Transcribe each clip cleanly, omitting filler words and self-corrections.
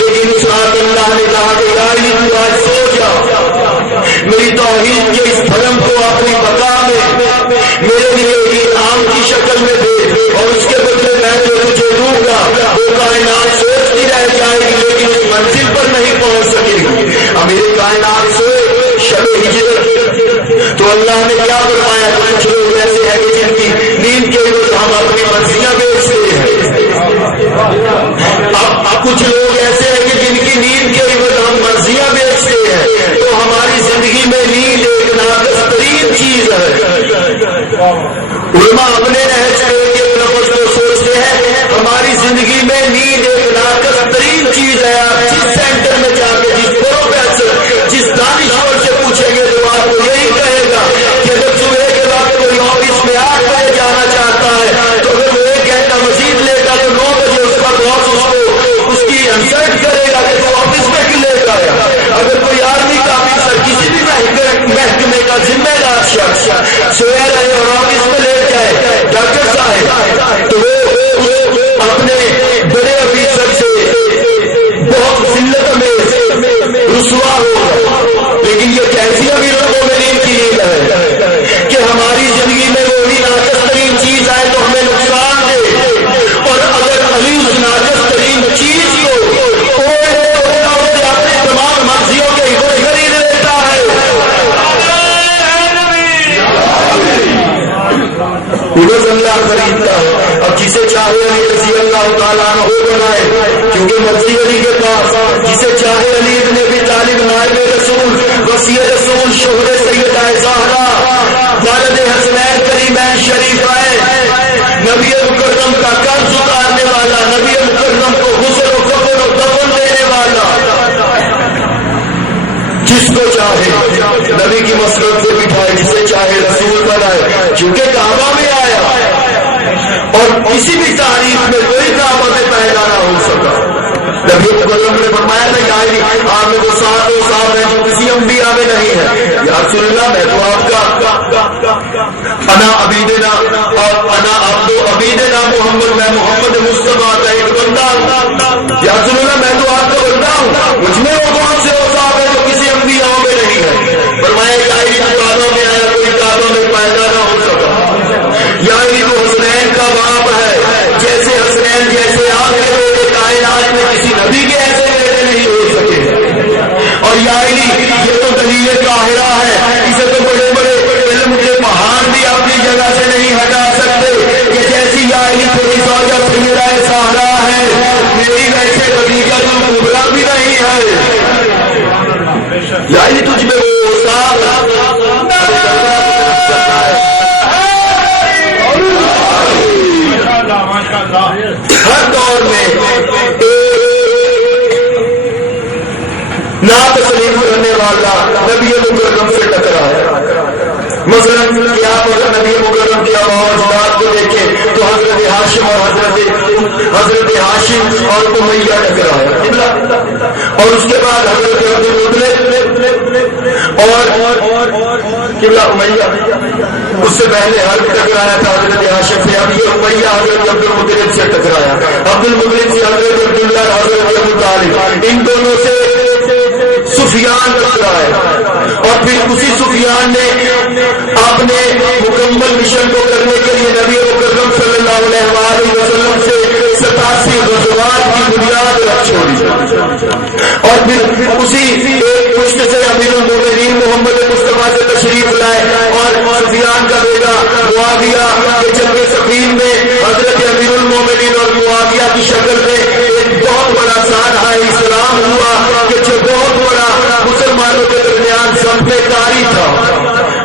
لیکن اس رات اللہ نے کہا کہ یاری تو آج سو جا، میری توحید کے اس دھرم کو اپنی بقا میں میرے لیے انعام کی شکل میں دے، اور اس کے بدلے میں جو تجھے دوں گا وہ کائنات سوچتی رہ جائے گی لیکن اس منزل پر نہیں پہنچ سکے گی۔ امیر کائنات سوئے شب ہجرت، تو اللہ نے کیا فرمایا؟ کچھ لوگ ایسے ہیں کہ جن کی نیند کے عوض ہم اپنی مرضیاں بیچتے ہیں، اب کچھ لوگ ایسے ہیں کہ جن کی نیند کے عوض ہم مرضیاں بیچتے ہیں، تو ہماری زندگی میں نیند ایک ناقص ترین چیز ہے۔ علماء اپنے نہج کے لفظ کو سوچتے ہیں، ہماری زندگی میں نیند ایک ناقص ترین چیز ہے۔ آپ جس سینٹر میں جا کے جس پروفیسر جس دانشور سے پوچھیں گے تو آپ کو یہی کہے گا کہ اگر صبح کے وقت کوئی آفس میں 8 بجے جانا چاہتا ہے تو اگر وہ 1 گھنٹہ مزید لے گا تو 9 بجے اس کا باس اس کو اس کی انسلٹ کرے گا کہ تو آفس میں کیوں لے گا۔ اگر کوئی آرمی کا آفیسر کسی بھی محکمے کا ذمہ دار شخص سویا رہے اور آفس میں لے جائے ڈاکٹر صاحب، تو وہ اپنے بڑے آفیسر سے بہت ذلت میں رسوا ہو۔ لیکن یہ کیسی امیر المومنین کی نیند ہے کہ ہماری زندگی میں وہی ناقص ترین چیز آئے تو ہمیں نقصان دے، اور اگر علی اس ناقص ترین چیز کو اپنے تمام مرضیوں کے عوض خرید لیتا ہے۔ عوض اللہ خریدتا ہے۔ اب جسے چاہے علی رضی اللہ تعالیٰ عنہ بنائے، کیونکہ مرضی علی کے پاس، جسے چاہے علی ابن ابی طالب نائب رسول وصی رسول شوہر سیدہ زہرا والد حسنین کریمین شریفین نبی مکرم کا قرض اتارنے والا، نبی مکرم کو غسل و کفن و دفن دینے والا، جس کو چاہے نبی کی مسرت سے بٹھائے، جسے چاہے رسول بنائے، کیونکہ کعبہ میں آیا اور کسی بھی تاریخ میں کوئی کعبہ سے پیدا نہ ہو سکا۔ نبی مکرم نے فرمایا تھا کہ آپ میں وہ صاحب ہیں جو کسی انبیاء میں نہیں ہے۔ یا رسول اللہ، میں تو آپ کا انا عبیدنا اور انا عبد عبیدنا محمد، میں محمد مصطفیٰ کا ایک بندہ ہوں۔ یا رسول اللہ، میں تو آپ کا بندہ ہوں، مجھ میں وہ کون سے وہ صاحب ہے جو کسی انبیاء میں نہیں ہے؟ فرمایا کعبہ میں آیا، کوئی کعبہ میں پیدا نہ ہو سکا۔ یا تو حسنین کا باپ ہے، جیسے حسنین جیسے آپ کے بیٹے کائنات میں کسی نبی کے ایسے بیٹے نہیں ہو سکے۔ اور یا یہ تو دلیل قاہرہ ہے، اسے تو بڑے بڑے علم کے مہان بھی اپنی جگہ سے نہیں ہٹا سکتے کہ جیسی یا تھوڑی سوجا سیدہ زہرا ہے، میری ویسے خدیجہ الکبریٰ بھی نہیں ہے۔ یا تجھ میں وہ صاحب ہر دور میں نا تسلیم کرنے والا نبی مکرم سے ٹکرایا۔ مثلا کیا نبی مکرم کی آواز کو دیکھے تو حضرت ہاشم اور ہاشم اور امیہ ٹکرایا، اور اس کے بعد حضرت عبدالمطلب اور قبلہ امیہ، اس سے پہلے حرب ٹکرایا تھا حضرت ہاشم سے، اب یہ امیہ حضرت عبدالمطلب سے ٹکرایا، عبدالمطلب سے حضرت عبداللہ حضرت ابو طالب، ان دونوں سے سفیان ٹکرایا، اور پھر اسی سفیان نے اپنے مکمل مشن کو کرنے کے لیے نبی مکرم صلی اللہ علیہ وآلہ وسلم سے 87 غزوات کی بنیاد رکھ چھوڑی، اور پھر اسی ایک پشت سے امیر المومنین محمد مصطفیٰ سے تشریف لائے، اور سفیان کا بیٹا معاویہ کے جنگ صفین میں حضرت امیر المومنین اور معاویہ کی شکل میں ایک بہت بڑا سانحہ اسلام ہوا کہ جو بہت بڑا مسلمانوں کے درمیان سب میں کاری تھا،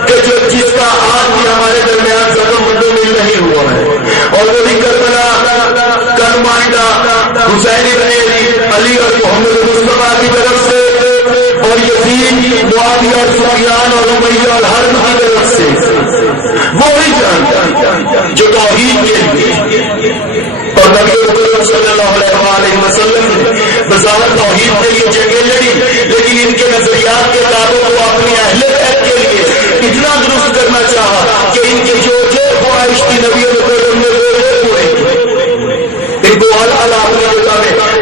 کہ جس کا آج بھی ہمارے درمیان زخم مندمل نہیں ہوا ہے، اور وہ بھی کربلا کا نمائندہ حسین ابن علی اور محمد مصطفیٰ کی طرف سے، اور یزید معاویہ اور سفیان اور امیہ اور حرب کی طرف سے، وہی جان جو توحید کے لیے اور نبی مکرم صلی اللہ علیہ وسلم نے بظاہر توحید کے لیے جنگیں لڑی، لیکن ان کے نظریات کے دعووں کو اپنی اہل بیت کے لیے اتنا درست کرنا چاہا کہ ان کی جو خواہش تھی نبی مکرم نے وہ پورے کی، ان کو اپنی جگہ میں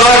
8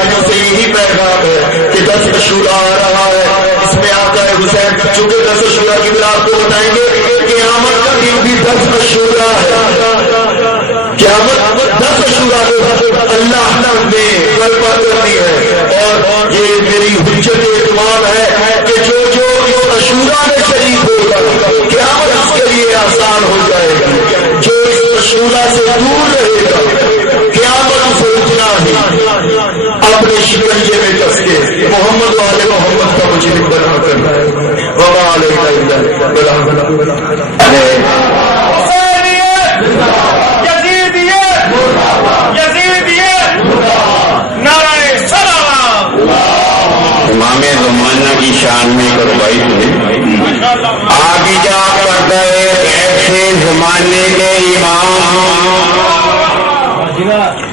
بھائیوں سے یہی پیغام ہے کہ 10 عاشورہ آ رہا ہے، اس میں آقا حسین چونکہ 10 عاشورہ کی بنا آپ کو بتائیں گے قیامت کا دن بھی 10 عاشورہ ہے، قیامت 10 عاشورہ کو اللہ نے برپا کرنی ہے، اور یہ میری حجت اعتماد ہے کہ جو اس عاشورہ میں شریک ہوگا قیامت اس کے لیے آسان ہو جائے گی، جو اس عاشورہ سے دور رہے گا قیامت اسے اتنا ہی اپنے شکنجے میں کس کے محمد والے محمد کا مجرم بنا کرنا ہے۔ وما علینا الا البلاغ۔ امام زمانہ کی شان میں کروائی تھی آپ جا کر گئے ایسے زمانے کے امام،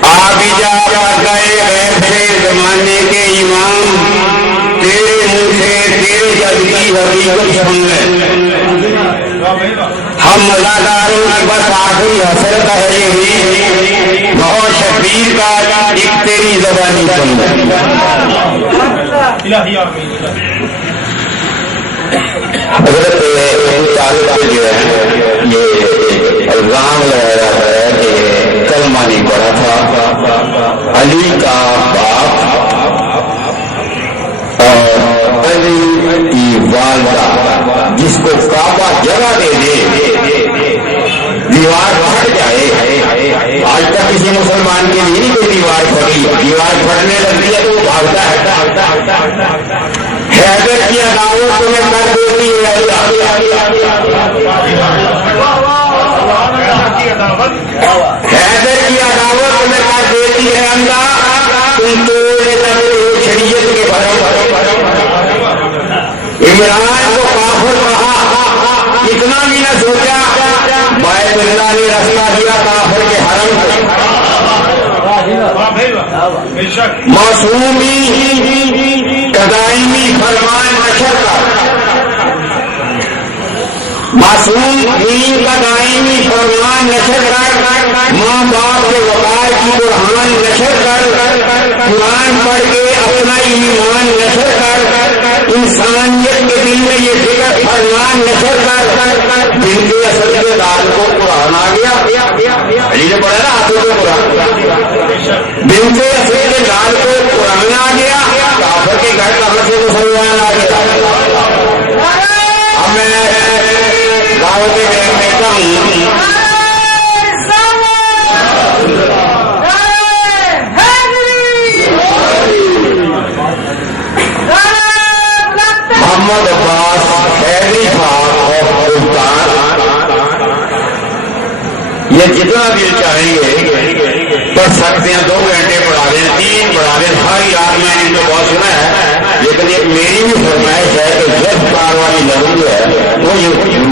آپ جا کر گئے ایسے زمانے کے امام، تیرے منہ سے تیرے جد کی حقیقت سن لیں، ہم مزاداروں کی بس آخری حسرت ہے ہوئی بہت شبیر کا ایک تیری زبانی سن لیں۔ حضرت طالب جو ہے یہ الزام لگا رہا ہے کہ کلمہ نہیں پڑھا تھا، علی کا باپ اور علی کی والدہ جس کو کعبہ جگہ دے دے دیوار پھٹ جائے، آج تک کسی مسلمان کے لیے نہیں کوئی دیوار پھٹی، دیوار پھٹنے لگتی ہے تو وہ بھاگتا ہے۔ حیدر کی عداوت تمہیں کر دیتی ہے اللہ، حیدر کی عداوت تمہیں کر دیتی ہے اللہ، تم توڑے شریعت کے بھرم۔ عمران کو کافر کہا، اتنا بھی نہ سوچا بیت اللہ نے رستہ دیا کافر کے حرم کو۔ معصومی قدائمی فرمان نشر کر، معصوم دین کا دائمی فرمان نشر کر، ماں باپ کے وقار کی قرآن نشر کر، قرآن پڑھ کے اپنا ایمان نشر کر، انسانیت کے دل میں یہ فکر فرمان نشر کر، دل کے اصل کے دار کو قرآن آ گیا، علی نے پڑھا نا ہاتھوں کو قرآن، دل کے اصل کے دار کو قرآن آ گیا، کافر کے گھر کہاں سے مسلمان آ گیا۔ اب میں دعوت میں کہوں محمد عباس حیدری صاحب اور سلطان یہ جتنا بھی چاہیں گے پڑھ سکتے ہیں، 2 گھنٹے پڑھا دیں، 3 پڑھا دیں، ساری رات میں نے ان کو بہت سنا ہے، لیکن ایک میری بھی فرمائش ہے کہ 10 بار والی لفظ جو ہے وہ یہ ضرور